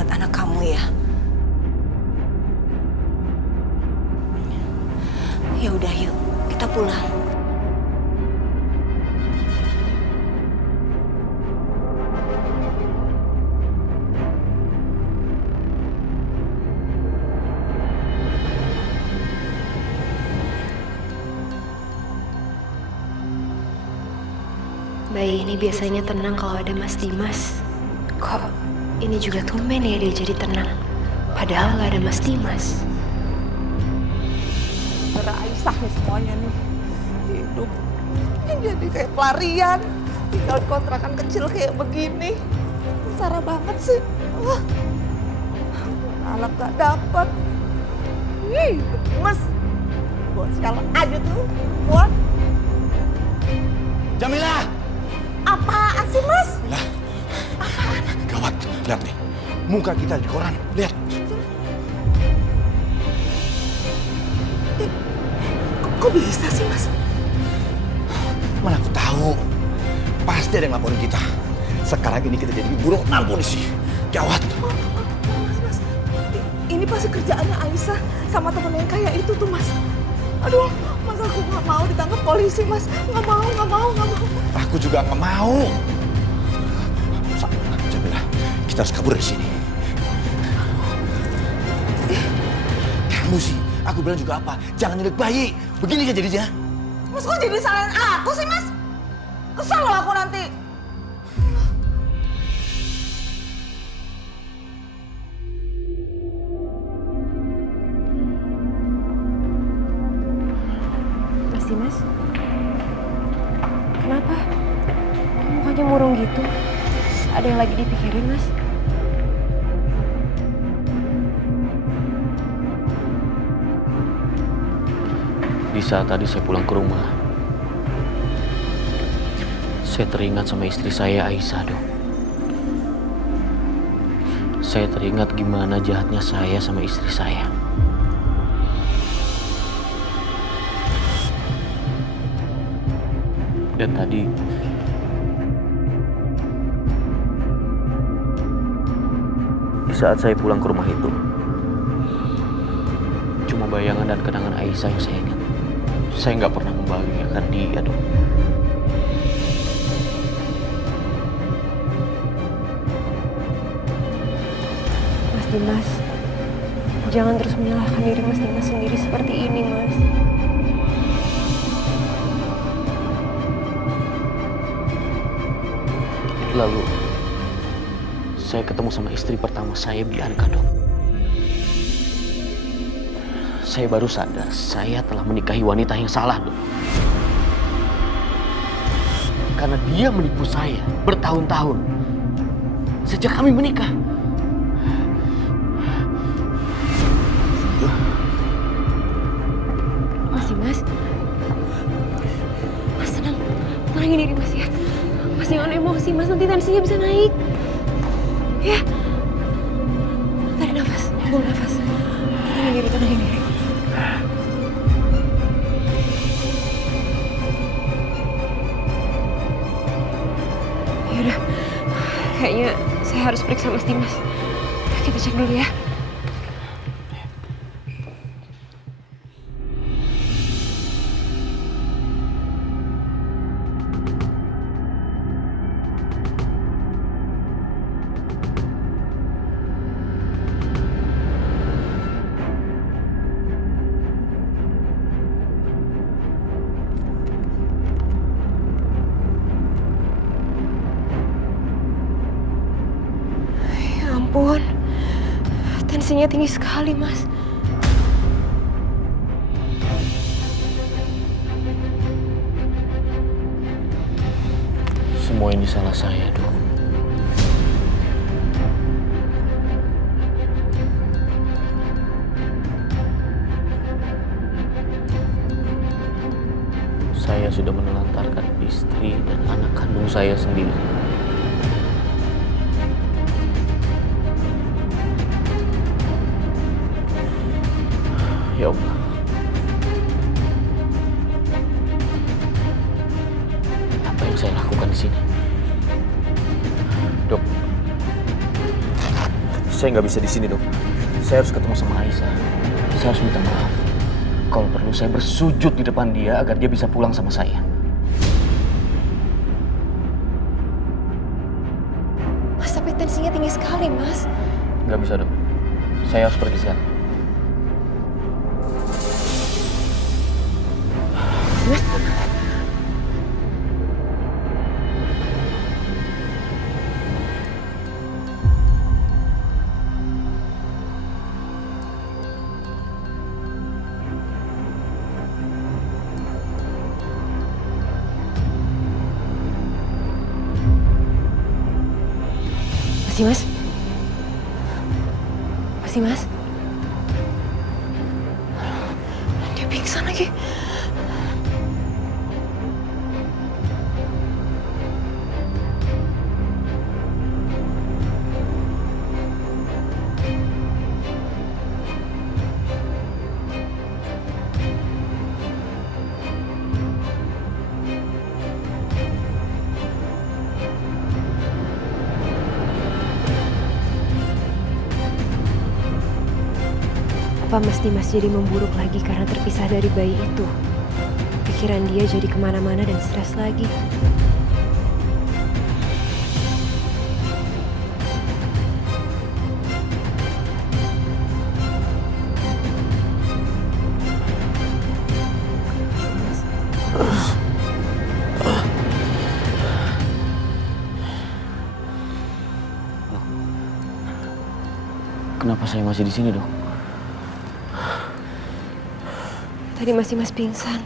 ingat anak kamu ya. Ya udah yuk, kita pulang. Bayi ini biasanya tenang kalau ada Mas Dimas. Kok ini juga tumben ya dia jadi tenang? Padahal nggak ada Mas Dimas. Karena Aisyah nih semuanya nih. Hidup jadi kayak pelarian. Tinggal di kontrakan kecil kayak begini. Sengsara banget sih. Wah. Alat gak dapet. Mas. Buat sekali aja tuh. Buat. Jamilah! Apaan sih, Mas? Jamilah. Gawat, lihat nih. Muka kita di koran, lihat. Kok bisa sih, Mas? Mana aku tahu. Pasti ada yang laporin kita. Sekarang ini kita jadi buronan polisi. Gawat. Mas. Ini pasti kerjaannya Aisyah sama temen yang kayak itu tuh, Mas. Aduh, Mas aku nggak mau ditangkap polisi, Mas. Nggak mau. Aku juga nggak mau. Jamilah, kita harus kabur dari sini. Kamu sih, aku bilang juga apa? Jangan nyulik bayi. Begini kan jadinya. Mas kok jadi salahin aku sih, Mas? Kesal loh aku nanti. Mas Dimas? Kenapa? Mukanya murung gitu. Ada yang lagi dipikirin, Mas? Di saat tadi saya pulang ke rumah, saya teringat sama istri saya, Aisyah, dong. Saya teringat gimana jahatnya saya sama istri saya. Dan tadi di saat saya pulang ke rumah itu, cuma bayangan dan kenangan Aisyah yang saya ingat. Saya nggak pernah membahagiakan dia, dong. Mas Dimas, jangan terus menyalahkan diri Mas Dimas sendiri seperti ini, Mas. Lalu, saya ketemu sama istri pertama saya, Bianca, dong. Saya baru sadar saya telah menikahi wanita yang salah, dong. Karena dia menipu saya bertahun-tahun sejak kami menikah. Mas Dimas, Mas tenang, tenangin diri Mas ya. Mas jangan emosi, Mas, nanti tensinya bisa naik. Ya, tarik nafas, buang nafas. Tenangin diri. Yaudah, kayaknya saya harus periksa Mas Dimas. Kita cek dulu ya. Ya ampun, tensinya tinggi sekali, Mas. Semua ini salah saya, dong. Saya sudah menelantarkan istri dan anak kandung saya sendiri. Ya Allah. Apa yang saya lakukan di sini? Dok, Saya nggak bisa di sini, Dok. Saya harus ketemu sama Aisyah. Saya harus minta maaf. Kalau perlu saya bersujud di depan dia agar dia bisa pulang sama saya. Mas, tapi tensinya tinggi sekali, Mas. Nggak bisa, Dok. Saya harus pergi sekarang. Mas, Mas? Masih, Mas? Dia pingsan lagi. Apa mesti Mas jadi memburuk lagi karena terpisah dari bayi itu? Pikiran dia jadi kemana-mana dan stres lagi. Kenapa saya masih di sini, Dok? Tadi masih Mas pingsan.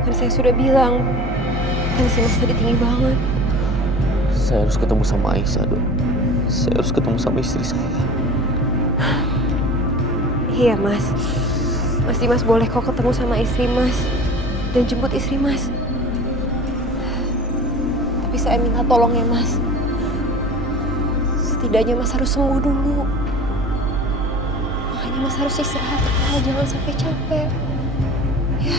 Kan saya sudah bilang, tensi Mas tadi tinggi banget. Saya harus ketemu sama Aisyah, Dok. Saya harus ketemu sama istri saya. Iya, Mas. Masih Mas boleh kok ketemu sama istri Mas dan jemput istri Mas. Tapi saya minta tolong ya, Mas. Setidaknya Mas harus sembuh dulu. Makanya Mas harus istirahat, jangan sampai capek. Ya.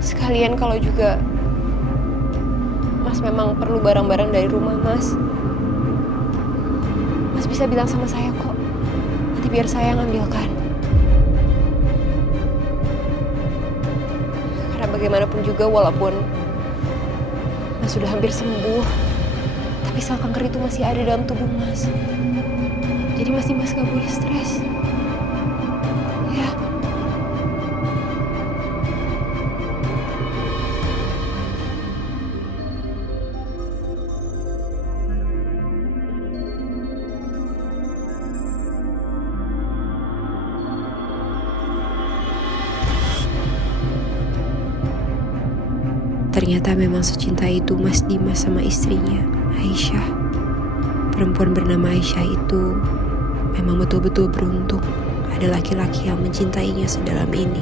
Sekalian kalau juga Mas memang perlu barang-barang dari rumah Mas, Mas bisa bilang sama saya kok. Nanti biar saya yang ambilkan. Karena bagaimanapun juga walaupun Mas sudah hampir sembuh, tapi sel kanker itu masih ada dalam tubuh Mas. Jadi masih Mas gak boleh stres. Ya. Ternyata memang secinta itu Mas Dimas sama istrinya, Aisyah. Perempuan bernama Aisyah itu memang betul-betul beruntung ada laki-laki yang mencintainya sedalam ini.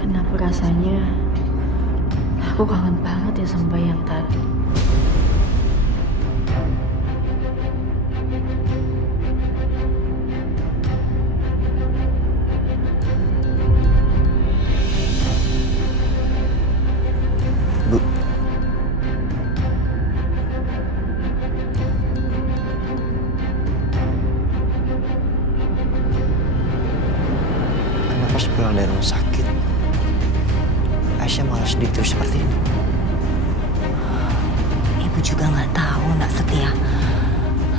Kenapa rasanya aku kangen banget ya sama yang tadi. Bu. Kenapa sepulang dari rumah sakit Aisyah malah sedih terus seperti ini? Ibu juga nggak tahu, Nak Setia.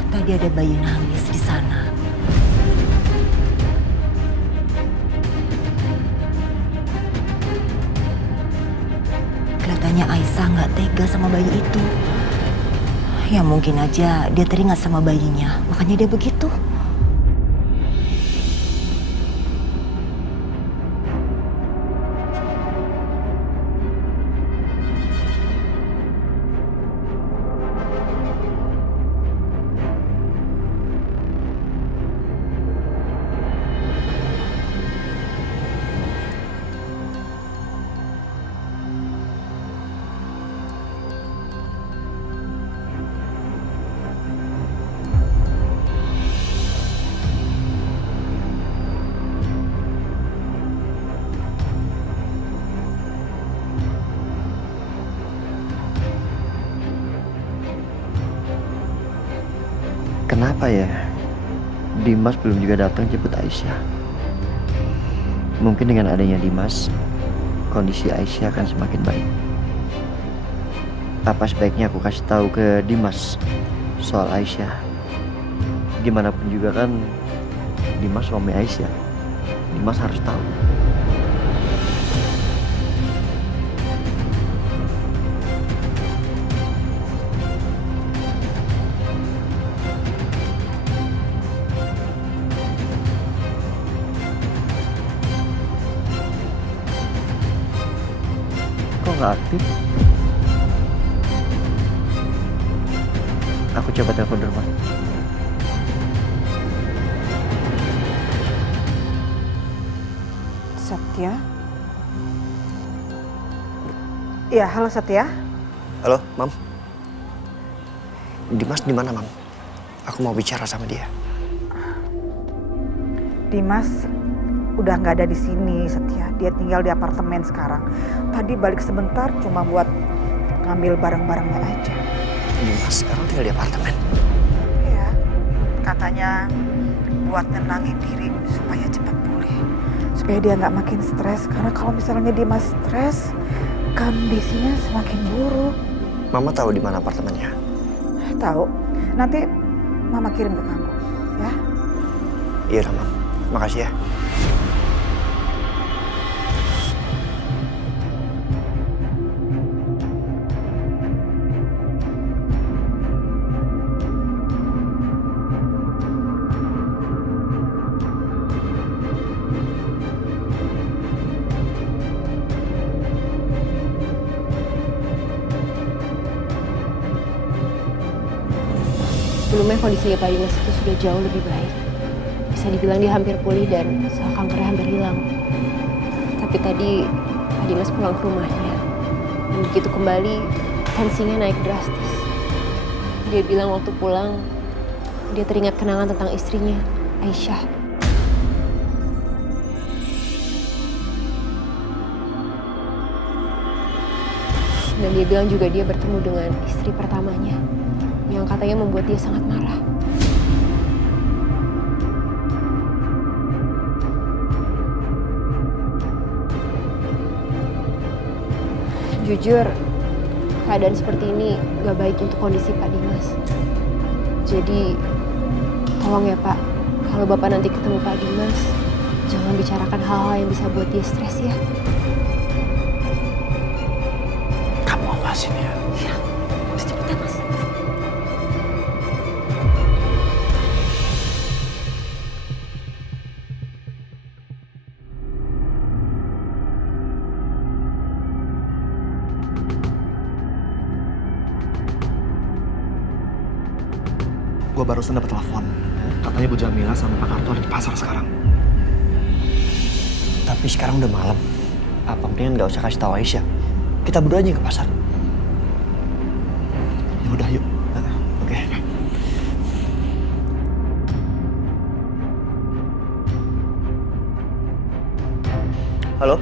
Tadi ada bayi nangis di sana. Katanya Aisyah nggak tega sama bayi itu. Ya mungkin aja dia teringat sama bayinya, makanya dia begitu. Kenapa ya Dimas belum juga datang jemput Aisyah? Mungkin dengan adanya Dimas, kondisi Aisyah akan semakin baik. Apa sebaiknya aku kasih tahu ke Dimas soal Aisyah? Gimana pun juga kan Dimas suami Aisyah. Dimas harus tahu. Kok nggak aktif? Aku coba telepon Derman. Satya? Ya, halo Satya. Halo, Mam. Dimas di mana, Mam? Aku mau bicara sama dia. Dimas udah nggak ada di sini, Satya. Dia tinggal di apartemen sekarang. Tadi balik sebentar cuma buat ngambil barang-barangnya aja. Dimas sekarang tinggal di apartemen. Iya, katanya buat nenangin diri supaya cepat pulih. Supaya dia nggak makin stres. Karena kalau misalnya Dimas stres, kondisinya semakin buruk. Mama tahu di mana apartemennya? Tahu? Nanti Mama kirim ke kamu, ya? Iya, Mam. Makasih ya. Sebelumnya kondisinya Pak Dimas itu sudah jauh lebih baik. Bisa dibilang dia hampir pulih dan sel kankernya hampir hilang. Tapi tadi Pak Dimas pulang ke rumahnya. Dan begitu kembali, tensinya naik drastis. Dia bilang waktu pulang, dia teringat kenangan tentang istrinya, Aisyah. Dan dia bilang juga dia bertemu dengan istri pertamanya, yang katanya membuat dia sangat marah. Jujur, keadaan seperti ini gak baik untuk kondisi Pak Dimas. Jadi, tolong ya Pak, kalau Bapak nanti ketemu Pak Dimas, jangan bicarakan hal-hal yang bisa buat dia stres ya. Kamu awasin ya. Iya, cepetan Mas. Gue barusan dapat telepon. Katanya Bu Jamila sama Pak Karto ada di pasar sekarang. Tapi sekarang udah malam. Apa mendingan nggak usah kasih tahu Aisyah. Kita berdua aja ke pasar. Ya udah yuk. Oke. Halo,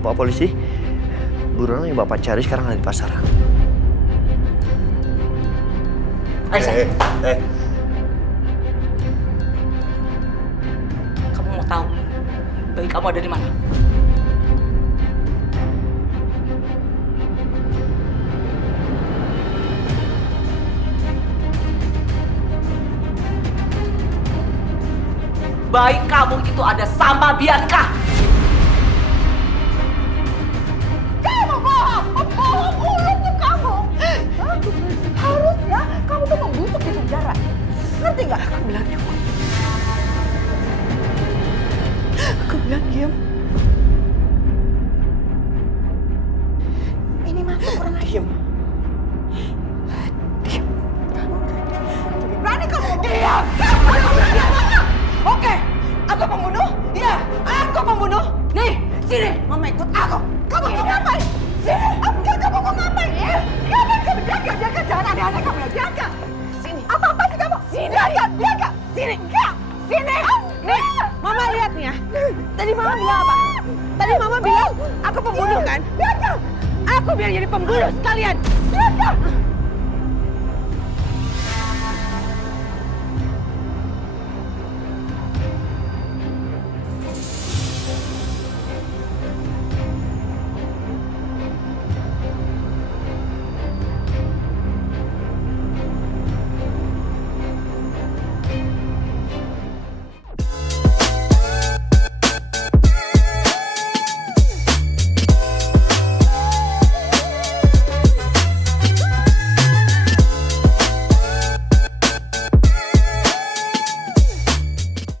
Pak polisi. Buronan yang Bapak cari sekarang ada di pasar. Aisyah, kamu mau tahu bayi kamu ada di mana? Bayi kamu itu ada sama Bianca. Kamu bohong! Diam. Ini mah kurang aja. Diam. Diam. Jadi berani kamu ngomong. Diam. Oke, aku pembunuh. Iya, aku pembunuh. Nih, sini, mama ikut aku. Kamu mau ngapain? Sini, kamu mau ngapain? Ngapain kamu? Jaga, jangan aneh-aneh kamu ya, jaga. Sini. Apa sih kamu? Sini, jaga. Sini, enggak. Sini. Nih, mama lihat nih ya. Tadi mama bilang apa? Tadi mama bilang aku pembunuh kan? Jaga. Aku biar jadi pembunuh sekalian. Jaga.